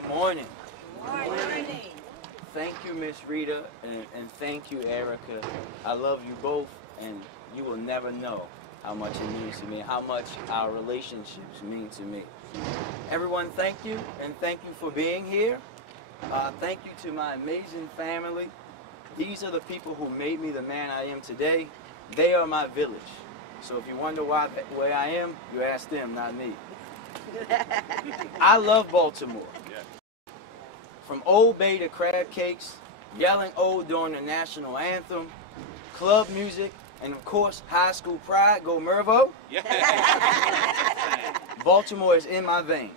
Good morning. Good morning. Thank you, Miss Rita, and thank you, Erica. I love you both, and you will never know how much it means to me, how much our relationships mean to me. Everyone, thank you, and thank you for being here. Thank you to my amazing family. These are the people who made me the man I am today. They are my village. So if you wonder where I am, you ask them, not me. I love Baltimore. From Old Bay to crab cakes, yelling "Old" during the national anthem, club music, and of course, high school pride. Go Mervo! Baltimore is in my veins.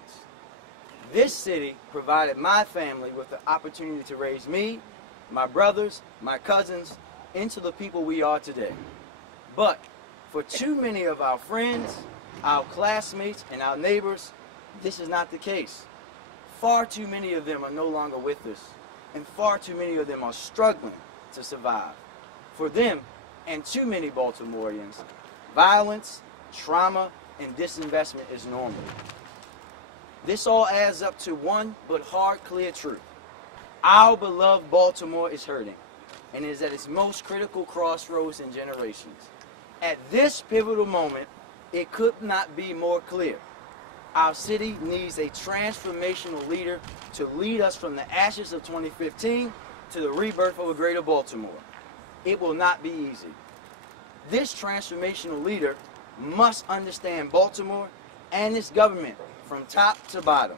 This city provided my family with the opportunity to raise me, my brothers, my cousins, into the people we are today. But for too many of our friends, our classmates, and our neighbors, this is not the case. Far too many of them are no longer with us, and far too many of them are struggling to survive. For them, and too many Baltimoreans, violence, trauma, and disinvestment is normal. This all adds up to one but hard, clear truth. Our beloved Baltimore is hurting, and is at its most critical crossroads in generations. At this pivotal moment, it could not be more clear. Our city needs a transformational leader to lead us from the ashes of 2015 to the rebirth of a greater Baltimore. It will not be easy. This transformational leader must understand Baltimore and its government from top to bottom,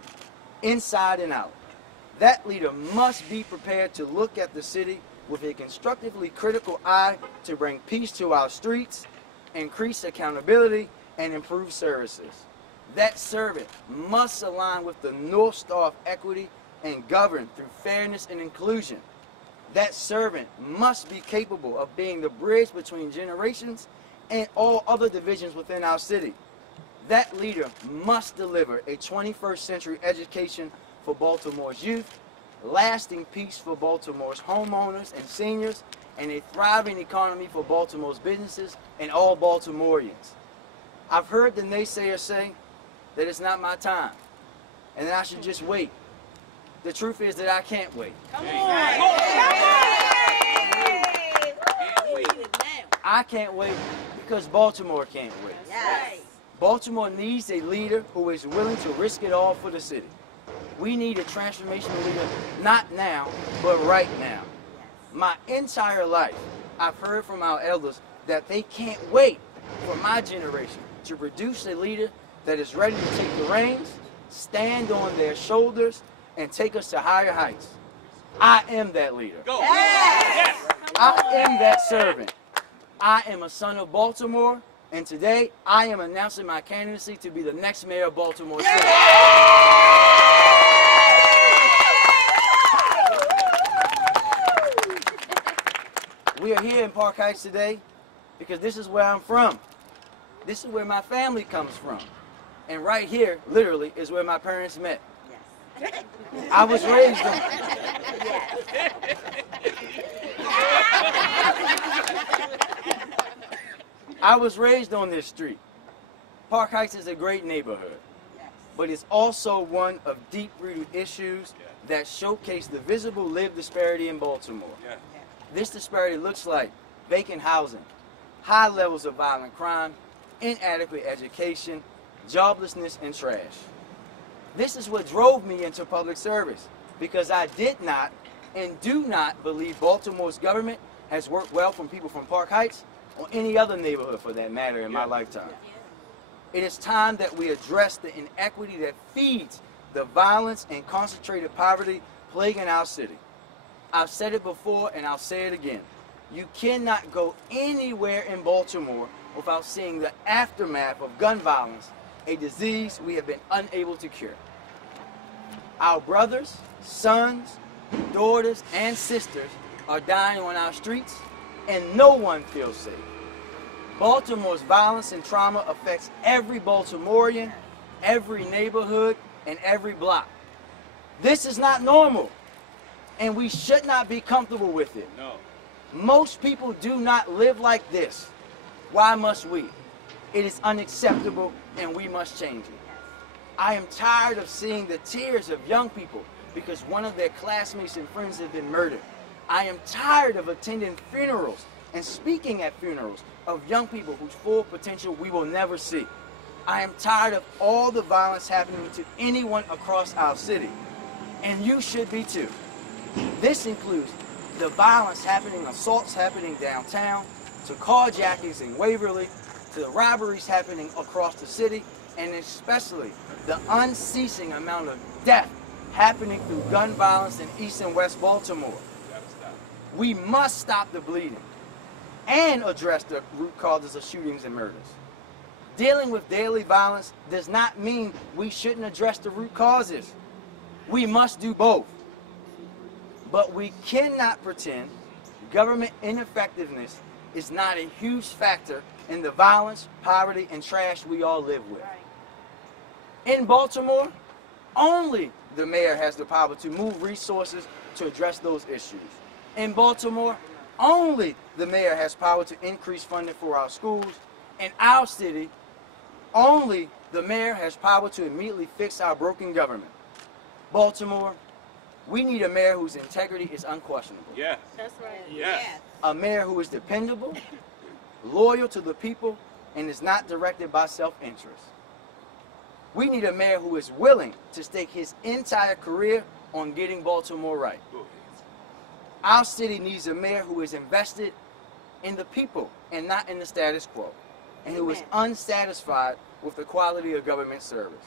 inside and out. That leader must be prepared to look at the city with a constructively critical eye to bring peace to our streets, increase accountability, and improve services. That servant must align with the North Star of equity and govern through fairness and inclusion. That servant must be capable of being the bridge between generations and all other divisions within our city. That leader must deliver a 21st century education for Baltimore's youth, lasting peace for Baltimore's homeowners and seniors, and a thriving economy for Baltimore's businesses and all Baltimoreans. I've heard the naysayers say that it's not my time, and that I should just wait. The truth is that I can't wait. Come on. I can't wait because Baltimore can't wait. Yes. Baltimore needs a leader who is willing to risk it all for the city. We need a transformational leader, not now, but right now. My entire life, I've heard from our elders that they can't wait for my generation to produce a leader that is ready to take the reins, stand on their shoulders, and take us to higher heights. I am that leader. Go. Yes. I am that servant. I am a son of Baltimore, and today I am announcing my candidacy to be the next mayor of Baltimore City. We are here in Park Heights today because this is where I'm from. This is where my family comes from. And right here, literally, is where my parents met. Yes. I was raised on I was raised on this street. Park Heights is a great neighborhood, but it's also one of deep-rooted issues that showcase the visible lived disparity in Baltimore. This disparity looks like vacant housing, high levels of violent crime, inadequate education, joblessness, and trash. This is what drove me into public service, because I did not and do not believe Baltimore's government has worked well for people from Park Heights or any other neighborhood for that matter in my lifetime. It is time that we address the inequity that feeds the violence and concentrated poverty plaguing our city. I've said it before and I'll say it again. You cannot go anywhere in Baltimore without seeing the aftermath of gun violence, a disease we have been unable to cure. Our brothers, sons, daughters, and sisters are dying on our streets, and no one feels safe. Baltimore's violence and trauma affects every Baltimorean, every neighborhood, and every block. This is not normal, and we should not be comfortable with it. No. Most people do not live like this. Why must we? It is unacceptable, and we must change it. I am tired of seeing the tears of young people because one of their classmates and friends have been murdered. I am tired of attending funerals and speaking at funerals of young people whose full potential we will never see. I am tired of all the violence happening to anyone across our city, and you should be too. This includes the violence happening, assaults happening downtown, to carjackings in Waverly, to the robberies happening across the city, and especially the unceasing amount of death happening through gun violence in East and West Baltimore. We must stop the bleeding and address the root causes of shootings and murders. Dealing with daily violence does not mean we shouldn't address the root causes. We must do both. But we cannot pretend government ineffectiveness is not a huge factor in the violence, poverty, and trash we all live with. In Baltimore, only the mayor has the power to move resources to address those issues. In Baltimore, only the mayor has power to increase funding for our schools. In our city, only the mayor has power to immediately fix our broken government. Baltimore, we need a mayor whose integrity is unquestionable. Yeah. That's right. Yes. A mayor who is dependable, loyal to the people, and is not directed by self-interest. We need a mayor who is willing to stake his entire career on getting Baltimore right. Our city needs a mayor who is invested in the people and not in the status quo, and who is unsatisfied with the quality of government service.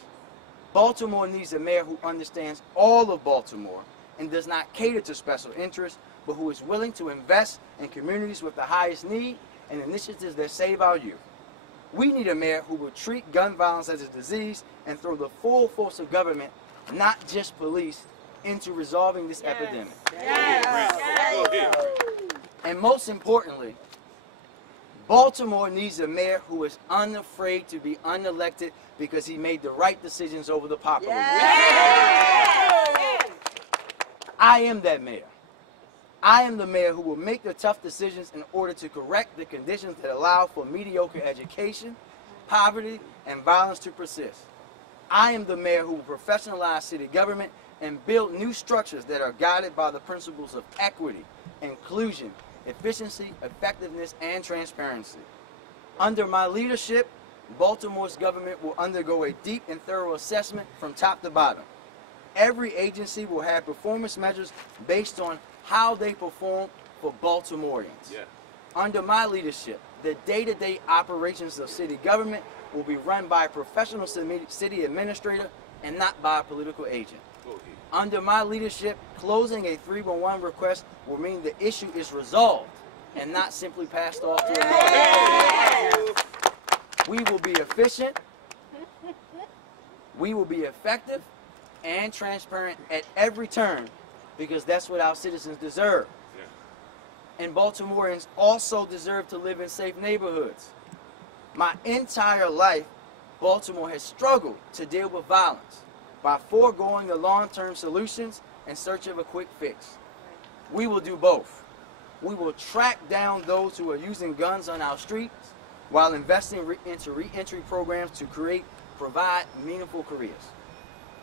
Baltimore needs a mayor who understands all of Baltimore and does not cater to special interests, but who is willing to invest in communities with the highest need and initiatives that save our youth. We need a mayor who will treat gun violence as a disease and throw the full force of government, not just police, into resolving this epidemic. And most importantly, Baltimore needs a mayor who is unafraid to be unelected because he made the right decisions over the popular vote. I am that mayor. I am the mayor who will make the tough decisions in order to correct the conditions that allow for mediocre education, poverty, and violence to persist. I am the mayor who will professionalize city government and build new structures that are guided by the principles of equity, inclusion, efficiency, effectiveness, and transparency. Under my leadership, Baltimore's government will undergo a deep and thorough assessment from top to bottom. Every agency will have performance measures based on how they perform for Baltimoreans. Yeah. Under my leadership, the day-to-day operations of city government will be run by a professional city administrator and not by a political agent. Under my leadership, closing a 311 request will mean the issue is resolved and not simply passed off to another. We will be efficient, we will be effective, and transparent at every turn because that's what our citizens deserve. And Baltimoreans also deserve to live in safe neighborhoods. My entire life, Baltimore has struggled to deal with violence by foregoing the long-term solutions in search of a quick fix. We will do both. We will track down those who are using guns on our streets while investing into re-entry programs to provide meaningful careers.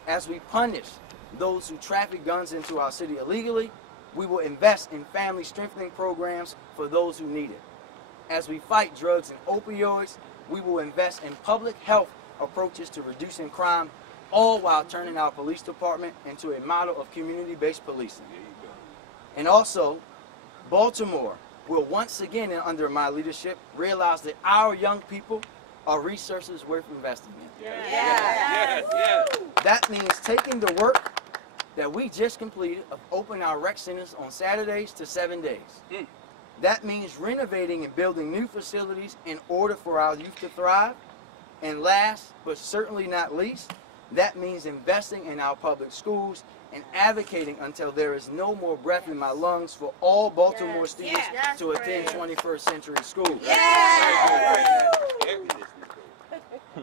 As we punish those who traffic guns into our city illegally, we will invest in family strengthening programs for those who need it. As we fight drugs and opioids, we will invest in public health approaches to reducing crime, all while turning our police department into a model of community-based policing. And also, Baltimore will once again, under my leadership, realize that our young people are resources worth investing in. That means taking the work that we just completed of opening our rec centers on Saturdays to 7 days. That means renovating and building new facilities in order for our youth to thrive. And last, but certainly not least, that means investing in our public schools and advocating until there is no more breath in my lungs for all Baltimore students to attend 21st century schools.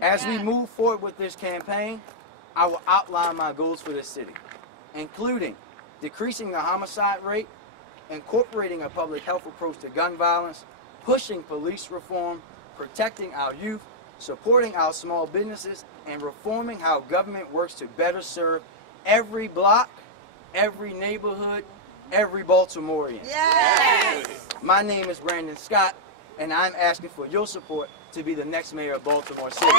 As we move forward with this campaign, I will outline my goals for this city, including decreasing the homicide rate, incorporating a public health approach to gun violence, pushing police reform, protecting our youth, supporting our small businesses, and reforming how government works to better serve every block, every neighborhood, every Baltimorean. Yes. My name is Brandon Scott, and I'm asking for your support to be the next mayor of Baltimore City.